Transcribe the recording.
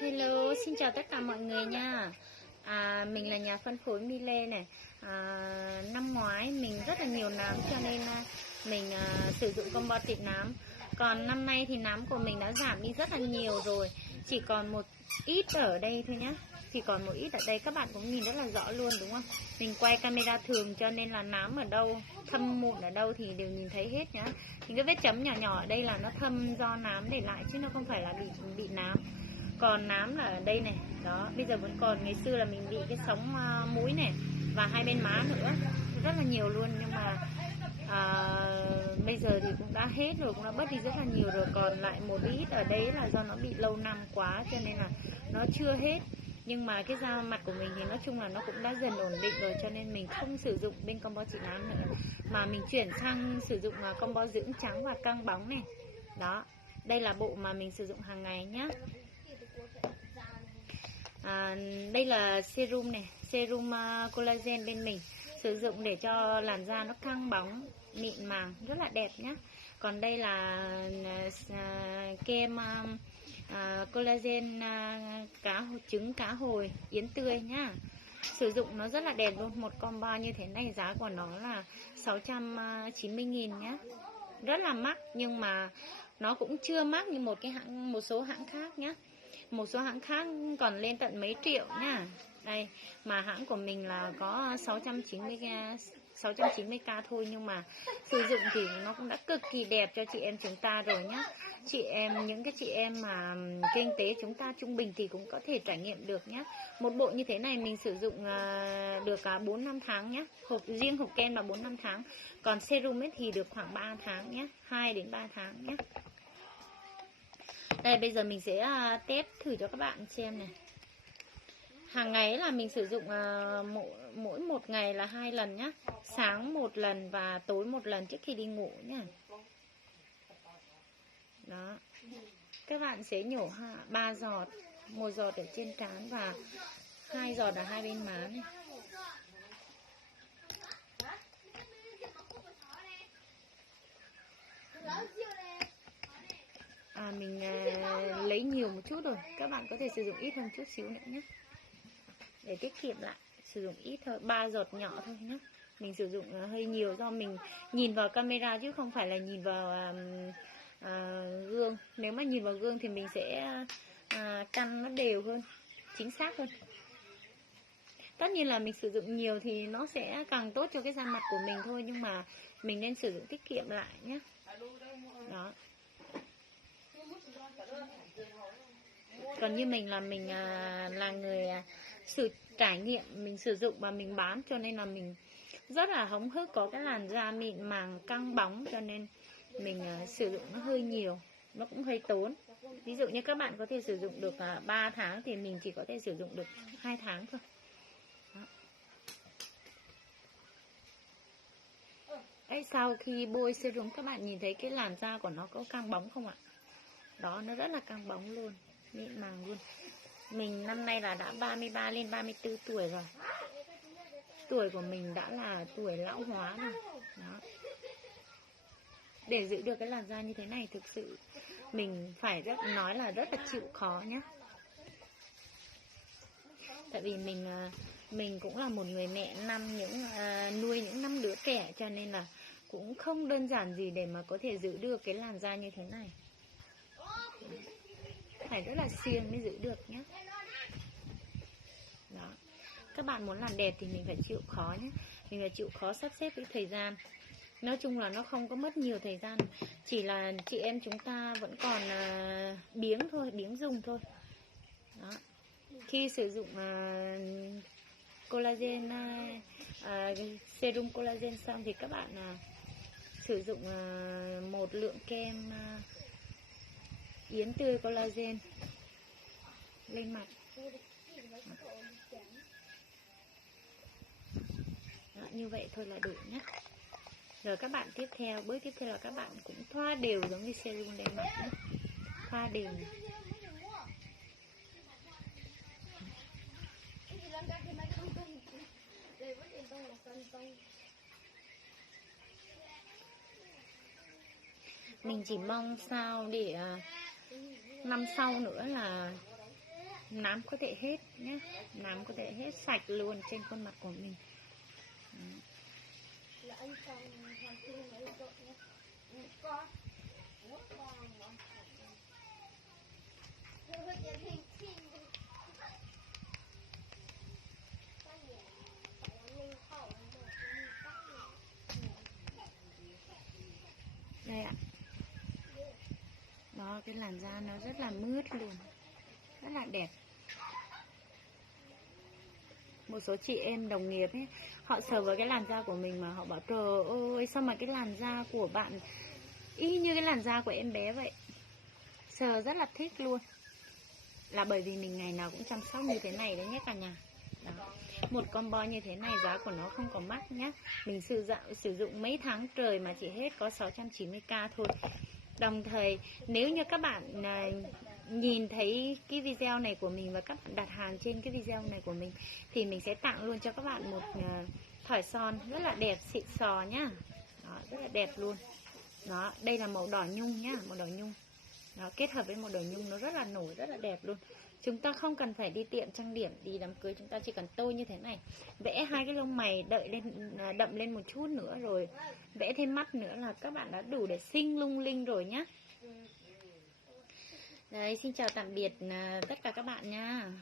Hello, xin chào tất cả mọi người nha. Mình là nhà phân phối Miele này. Năm ngoái mình rất là nhiều nám cho nên mình sử dụng combo trị nám. Còn năm nay thì nám của mình đã giảm đi rất là nhiều rồi. Chỉ còn một ít ở đây thôi nhá. Chỉ còn một ít ở đây, các bạn cũng nhìn rất là rõ luôn đúng không? Mình quay camera thường cho nên là nám ở đâu, thâm mụn ở đâu thì đều nhìn thấy hết nhá. Những cái vết chấm nhỏ nhỏ ở đây là nó thâm do nám để lại chứ nó không phải là bị nám. Còn nám là ở đây này, đó, bây giờ vẫn còn. Ngày xưa là mình bị cái sóng mũi này và hai bên má nữa, rất là nhiều luôn. Nhưng mà bây giờ thì cũng đã hết rồi, cũng đã bớt đi rất là nhiều rồi. Còn lại một ít ở đấy là do nó bị lâu năm quá cho nên là nó chưa hết. Nhưng mà cái da mặt của mình thì nói chung là nó cũng đã dần ổn định rồi, cho nên mình không sử dụng bên combo trị nám nữa mà mình chuyển sang sử dụng combo dưỡng trắng và căng bóng này. Đó, đây là bộ mà mình sử dụng hàng ngày nhá. Đây là serum này, serum collagen bên mình sử dụng để cho làn da nó căng bóng, mịn màng, rất là đẹp nhá. Còn đây là kem collagen trứng cá hồi yến tươi nhá. Sử dụng nó rất là đẹp luôn. Một combo như thế này giá của nó là 690.000 nhá. Rất là mắc nhưng mà nó cũng chưa mắc như một số hãng khác nhá. Một số hãng khác còn lên tận mấy triệu nhá. Đây, mà hãng của mình là có 690k thôi, nhưng mà sử dụng thì nó cũng đã cực kỳ đẹp cho chị em chúng ta rồi nhá. Những cái chị em mà kinh tế chúng ta trung bình thì cũng có thể trải nghiệm được nhá. Một bộ như thế này mình sử dụng được 4-5 tháng nhá. Riêng hộp kem là 4-5 tháng. Còn serum ấy thì được khoảng 3 tháng nhé, 2-3 tháng nhé. Đây, bây giờ mình sẽ test thử cho các bạn xem này. Hàng ngày là mình sử dụng mỗi một ngày là 2 lần nhá. Sáng 1 lần và tối 1 lần trước khi đi ngủ nhá. Đó. Các bạn sẽ nhổ 3 giọt, 1 giọt ở trên trán và 2 giọt ở hai bên má này. Mình lấy nhiều một chút rồi, các bạn có thể sử dụng ít hơn chút xíu nữa nhé, để tiết kiệm lại. Sử dụng ít thôi, 3 giọt nhỏ thôi nhé. Mình sử dụng hơi nhiều do mình nhìn vào camera chứ không phải là nhìn vào gương. Nếu mà nhìn vào gương thì mình sẽ căn nó đều hơn, chính xác hơn. Tất nhiên là mình sử dụng nhiều thì nó sẽ càng tốt cho cái da mặt của mình thôi, nhưng mà mình nên sử dụng tiết kiệm lại nhé. Đó. Còn như mình là người trải nghiệm, mình sử dụng và mình bán, cho nên là mình rất là hóng hức, có cái làn da mịn màng căng bóng, cho nên mình sử dụng nó hơi nhiều, nó cũng hơi tốn. Ví dụ như các bạn có thể sử dụng được 3 tháng thì mình chỉ có thể sử dụng được 2 tháng thôi. Đó. Đấy, sau khi bôi serum các bạn nhìn thấy cái làn da của nó có căng bóng không ạ? Đó, nó rất là căng bóng luôn, mịn màng luôn. Mình năm nay là đã 33 lên 34 tuổi rồi. Tuổi của mình đã là tuổi lão hóa rồi. Đó. Để giữ được cái làn da như thế này thực sự mình phải nói là rất là chịu khó nhé. Tại vì mình cũng là một người mẹ nuôi những 5 đứa trẻ, cho nên là cũng không đơn giản gì để mà có thể giữ được cái làn da như thế này. Phải rất là siêng mới giữ được nhé. Đó. Các bạn muốn làm đẹp thì mình phải chịu khó nhé. Mình phải chịu khó sắp xếp cái thời gian. Nói chung là nó không có mất nhiều thời gian, chỉ là chị em chúng ta vẫn còn biếng thôi, biếng dùng thôi. Đó. Khi sử dụng collagen, serum collagen xong thì các bạn sử dụng một lượng kem yến tươi collagen lên mặt. Đó, như vậy thôi là đủ nhé. Rồi các bạn bước tiếp theo là các bạn cũng thoa đều giống như serum lên mặt nhé. Thoa đều này. Mình chỉ mong sao để năm sau nữa là nám có thể hết nhé, nám có thể hết sạch luôn trên khuôn mặt của mình. Đây ạ. Đó, cái làn da nó rất là mướt luôn, rất là đẹp. Một số chị em đồng nghiệp ấy, họ sờ vào cái làn da của mình mà họ bảo trời ơi sao mà cái làn da của bạn y như cái làn da của em bé vậy. Sờ rất là thích luôn. Là bởi vì mình ngày nào cũng chăm sóc như thế này đấy nhé cả nhà. Đó. Một combo như thế này giá của nó không có mắc nhé. Mình sử dụng mấy tháng trời mà chỉ hết có 690k thôi. Đồng thời nếu như các bạn nhìn thấy cái video này của mình và các bạn đặt hàng trên cái video này của mình thì mình sẽ tặng luôn cho các bạn một thỏi son rất là đẹp, xịn sò nhá. Đó, rất là đẹp luôn. Đó, đây là màu đỏ nhung nhá, màu đỏ nhung. Đó, kết hợp với màu đỏ nhung nó rất là nổi, rất là đẹp luôn. Chúng ta không cần phải đi tiệm trang điểm, đi đám cưới, chúng ta chỉ cần tô như thế này, vẽ hai cái lông mày đậm lên một chút nữa, rồi vẽ thêm mắt nữa là các bạn đã đủ để xinh lung linh rồi nhá. Đấy, xin chào tạm biệt tất cả các bạn nha.